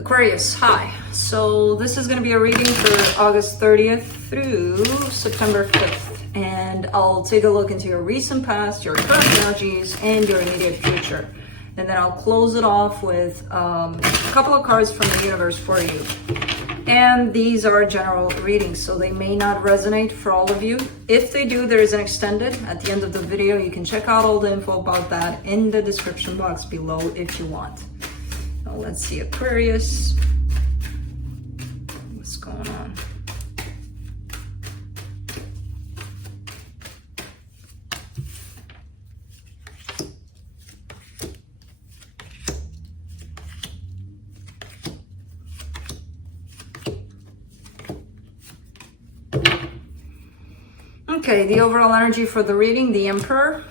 Aquarius, hi. So this is going to be a reading for August 30th through September 5th. And I'll take a look into your recent past, your current energies, and your immediate future. And then I'll close it off with a couple of cards from the universe for you. And these are general readings, so they may not resonate for all of you. If they do, there is an extended at the end of the video. You can check out all the info about that in the description box below if you want. Now let's see, Aquarius. What's going on? Okay, the overall energy for the reading, the Emperor.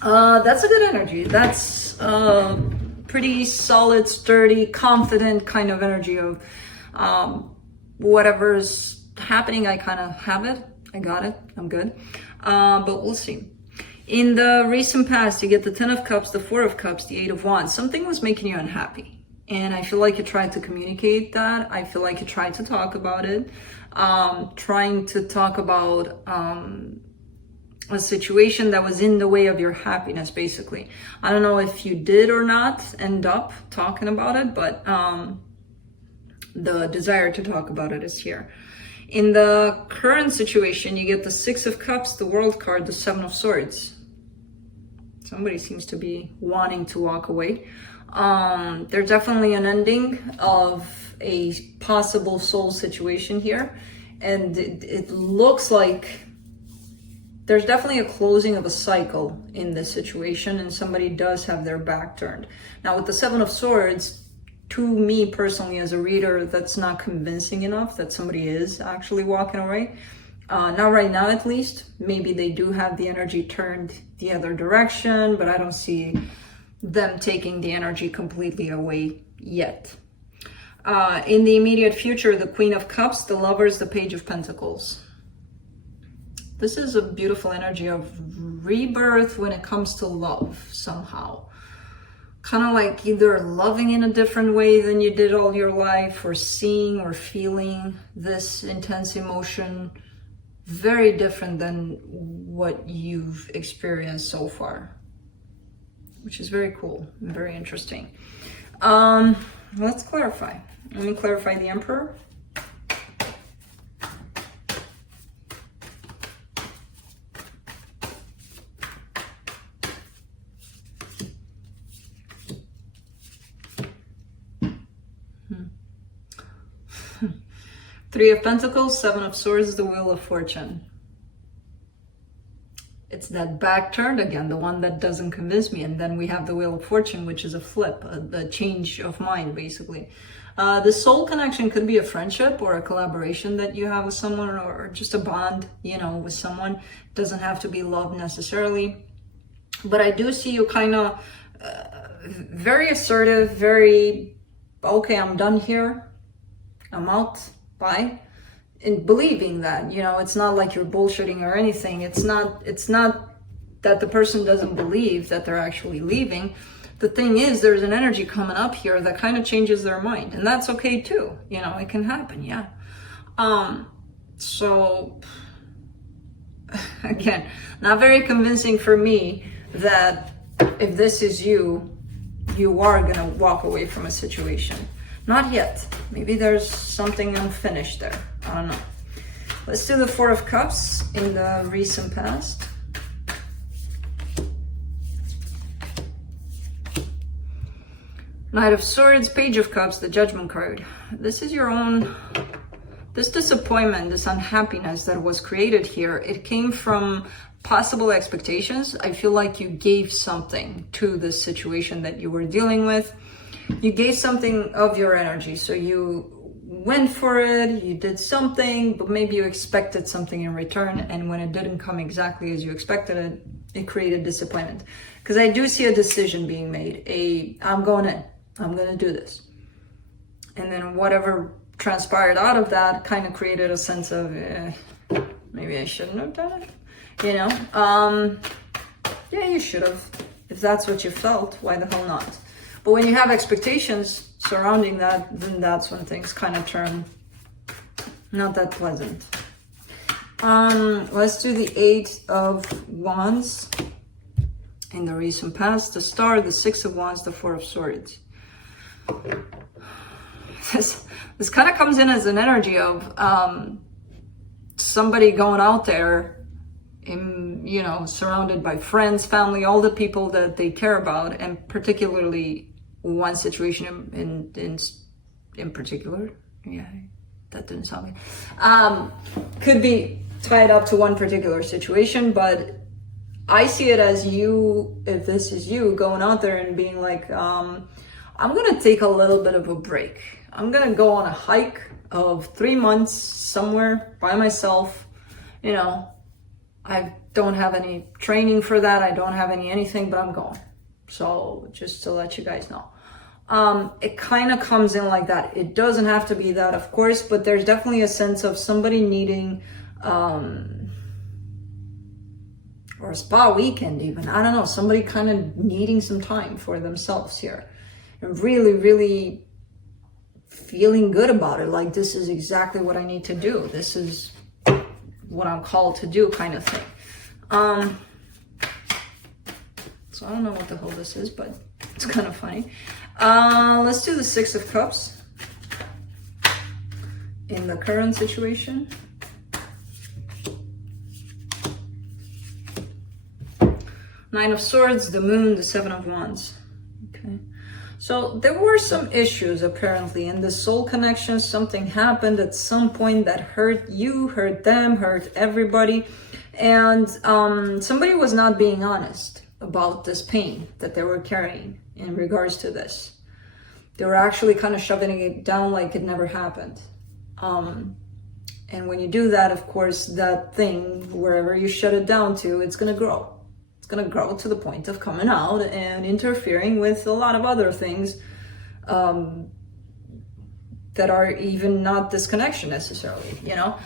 That's a good energy. That's pretty solid, sturdy, confident kind of energy of whatever's happening, I kind of have it. I got it. I'm good. But we'll see. In the recent past, you get the 10 of Cups, the 4 of Cups, the 8 of Wands. Something was making you unhappy. And I feel like you tried to communicate that. I feel like you tried to talk about it. Trying to talk about a situation that was in the way of your happiness, basically. I don't know if you did or not end up talking about it, but the desire to talk about it is here. In the current situation, you get the 6 of Cups, the World card, the 7 of Swords. Somebody seems to be wanting to walk away. There's definitely an ending of a possible soul situation here, and it looks like there's definitely a closing of a cycle in this situation, and somebody does have their back turned. Now with the 7 of Swords, to me personally as a reader, that's not convincing enough that somebody is actually walking away. Not right now at least. Maybe they do have the energy turned the other direction, but I don't see them taking the energy completely away yet. In the immediate future, the Queen of Cups, the Lovers, the Page of Pentacles. This is a beautiful energy of rebirth when it comes to love somehow. Kind of like either loving in a different way than you did all your life, or seeing or feeling this intense emotion very different than what you've experienced so far, which is very cool and very interesting. Let's clarify. Let me clarify the Emperor. Three of Pentacles, 7 of Swords, the Wheel of Fortune. It's that back turned again, the one that doesn't convince me. And then we have the Wheel of Fortune, which is a flip, a change of mind, basically. The soul connection could be a friendship or a collaboration that you have with someone, or just a bond, you know, with someone. It doesn't have to be love necessarily. But I do see you kind of very assertive, very, okay, I'm done here. I'm out. Bye. And believing that, you know, it's not like you're bullshitting or anything. It's not that the person doesn't believe that they're actually leaving. The thing is, there's an energy coming up here that kind of changes their mind, and that's okay too. You know, it can happen. Yeah. So again, not very convincing for me that if this is you, you are going to walk away from a situation. Not yet. Maybe there's something unfinished there. I don't know. Let's do the 4 of Cups in the recent past. Knight of Swords, Page of Cups, the Judgment card. This is your own, this disappointment, this unhappiness that was created here. It came from possible expectations. I feel like you gave something to this situation that you were dealing with. You gave something of your energy, so you went for it, you did something, but maybe you expected something in return, and when it didn't come exactly as you expected it, it created disappointment. Because I do see a decision being made, I'm going in, I'm going to do this. And then whatever transpired out of that kind of created a sense of, maybe I shouldn't have done it, you know? Yeah, you should have. If that's what you felt, why the hell not? But when you have expectations, surrounding that, then that's when things kind of turn not that pleasant. Let's do the 8 of Wands in the recent past, the Star, the 6 of Wands, the 4 of Swords. This kind of comes in as an energy of somebody going out there, in, you know, surrounded by friends, family, all the people that they care about, and particularly one situation in particular. Yeah, that didn't sound good. Could be tied up to one particular situation, but I see it as you, if this is you, going out there and being like, I'm gonna take a little bit of a break. I'm gonna go on a hike of 3 months somewhere by myself. You know, I don't have any training for that. I don't have anything, but I'm going. So just to let you guys know. It kind of comes in like that. It doesn't have to be that, of course, but there's definitely a sense of somebody needing, or a spa weekend even. I don't know, somebody kind of needing some time for themselves here. And really, really feeling good about it. Like, this is exactly what I need to do. This is what I'm called to do, kind of thing. So I don't know what the hell this is, but it's kind of funny. Let's do the 6 of Cups in the current situation. Nine of Swords, the Moon, the 7 of Wands. Okay. So there were some issues apparently in the soul connection. Something happened at some point that hurt you, hurt them, hurt everybody. And somebody was not being honest about this pain that they were carrying in regards to this. They were actually kind of shoving it down like it never happened. And when you do that, of course, that thing, wherever you shut it down to, it's going to grow. It's going to grow to the point of coming out and interfering with a lot of other things that are even not this connection necessarily, you know?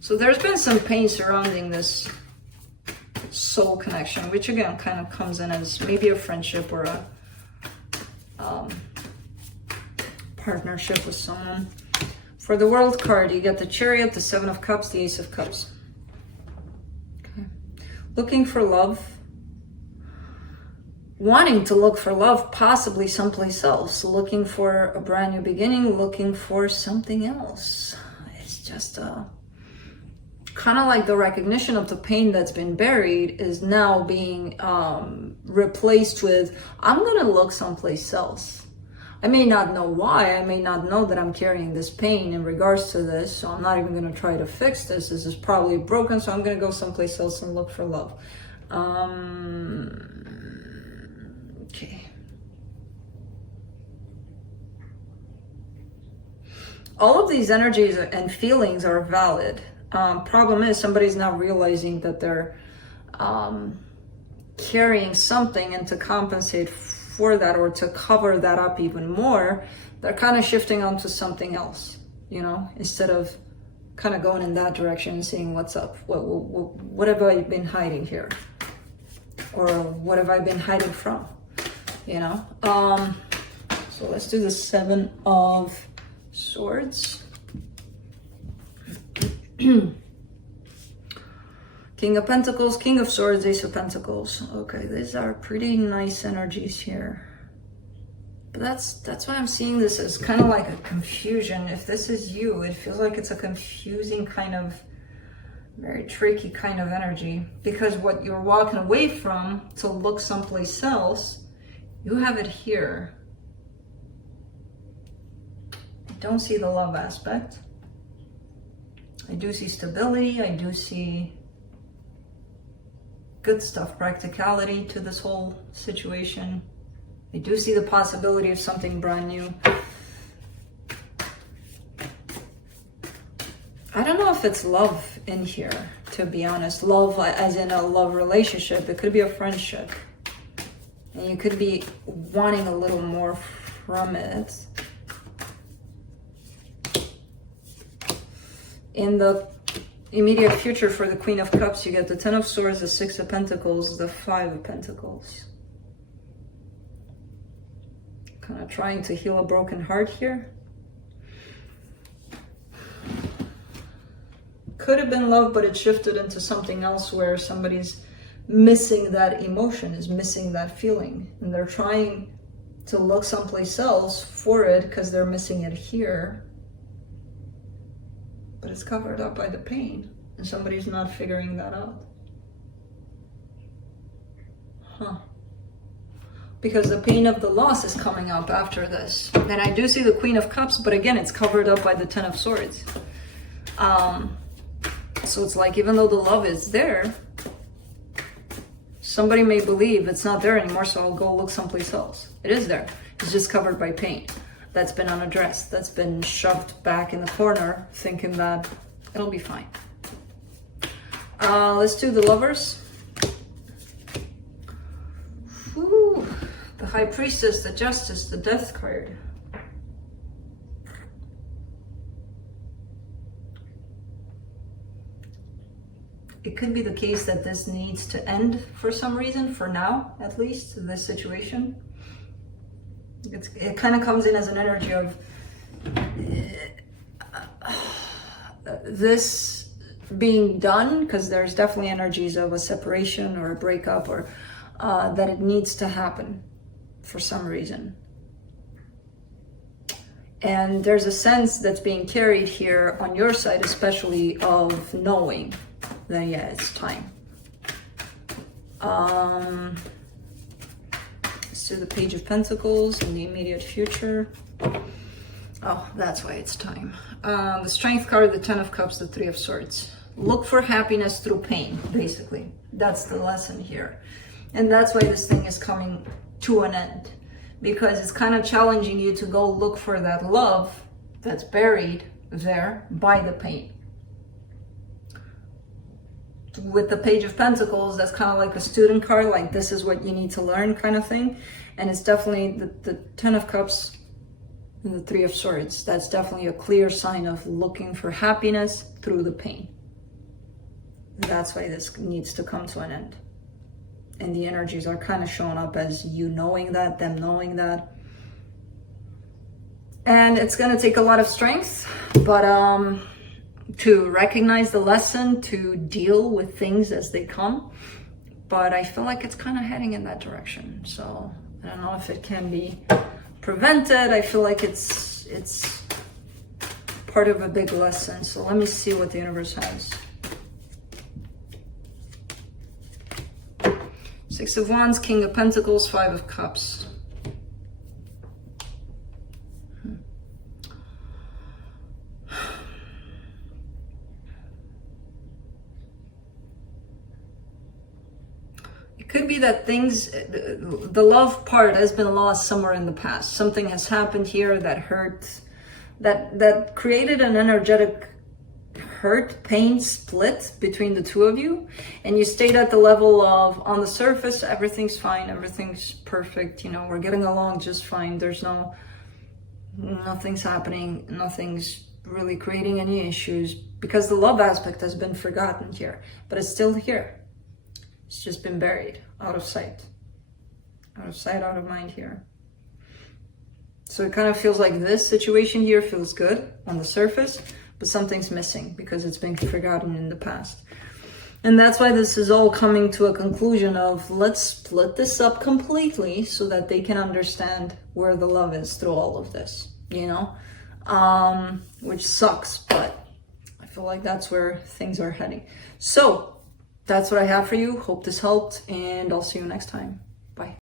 So there's been some pain surrounding this soul connection, which again kind of comes in as maybe a friendship or a partnership with someone. For the World card, you get the Chariot, the 7 of Cups, the Ace of Cups. Okay. Looking for love. Wanting to look for love, possibly someplace else. Looking for a brand new beginning, looking for something else. It's just kind of like the recognition of the pain that's been buried is now being replaced with, I'm gonna look someplace else. I may not know why, I may not know that I'm carrying this pain in regards to this, so I'm not even gonna try to fix this. This is probably broken, so I'm gonna go someplace else and look for love. Okay. All of these energies and feelings are valid. Problem is somebody's not realizing that they're carrying something, and to compensate for that or to cover that up even more, they're kind of shifting onto something else, you know, instead of kind of going in that direction and seeing what's up. What have I been hiding here? Or what have I been hiding from? You know? So let's do the 7 of Swords. King of Pentacles, King of Swords, Ace of Pentacles. Okay, these are pretty nice energies here. But that's why I'm seeing this as kind of like a confusion. If this is you, it feels like it's a confusing kind of, very tricky kind of energy. Because what you're walking away from to look someplace else, you have it here. I don't see the love aspect. I do see stability, I do see good stuff, practicality to this whole situation. I do see the possibility of something brand new. I don't know if it's love in here, to be honest. Love as in a love relationship. It could be a friendship. And you could be wanting a little more from it. In the immediate future for the Queen of Cups, you get the 10 of Swords, the 6 of Pentacles, the 5 of Pentacles. kind of trying to heal a broken heart here. Could have been love, but it shifted into something else where somebody's missing that emotion, is missing that feeling, and they're trying to look someplace else for it because they're missing it here, but it's covered up by the pain, and somebody's not figuring that out. Because the pain of the loss is coming up after this. And I do see the Queen of Cups, but again, it's covered up by the Ten of Swords. So it's like, even though the love is there, somebody may believe it's not there anymore, so I'll go look someplace else. It is there. It's just covered by pain. That's been unaddressed. That's been shoved back in the corner, thinking that it'll be fine. Let's do the Lovers. Whew. The High Priestess, the Justice, the Death card. It could be the case that this needs to end for some reason, for now, at least, this situation. It kind of comes in as an energy of this being done, because there's definitely energies of a separation or a breakup, or that it needs to happen for some reason. And there's a sense that's being carried here on your side, especially of knowing that, yeah, it's time. Let's do the Page of Pentacles in the immediate future. Oh, that's why it's time. The Strength card, the Ten of Cups, the Three of Swords. Look for happiness through pain, basically. That's the lesson here. And that's why this thing is coming to an end. Because it's kind of challenging you to go look for that love that's buried there by the pain. With the Page of Pentacles, that's kind of like a student card, like this is what you need to learn kind of thing. And it's definitely the Ten of Cups and the Three of Swords. That's definitely a clear sign of looking for happiness through the pain. That's why this needs to come to an end. And the energies are kind of showing up as you knowing that, them knowing that. And it's going to take a lot of strength, but to recognize the lesson, to deal with things as they come. But I feel like it's kind of heading in that direction. So I don't know if it can be prevented. I feel like it's part of a big lesson. So let me see what the universe has. Six of Wands, King of Pentacles, Five of Cups. It could be that things, the love part has been lost somewhere in the past. Something has happened here that hurt, that created an energetic hurt, pain, split between the two of you, and you stayed at the level of, on the surface, everything's fine, everything's perfect, you know, we're getting along just fine, there's nothing's happening, nothing's really creating any issues, because the love aspect has been forgotten here, but it's still here. It's just been buried, out of sight, out of mind here. So it kind of feels like this situation here feels good on the surface, but something's missing because it's been forgotten in the past. And that's why this is all coming to a conclusion of, let's split this up completely so that they can understand where the love is through all of this, you know? Which sucks, but I feel like that's where things are heading. So that's what I have for you. Hope this helped, and I'll see you next time.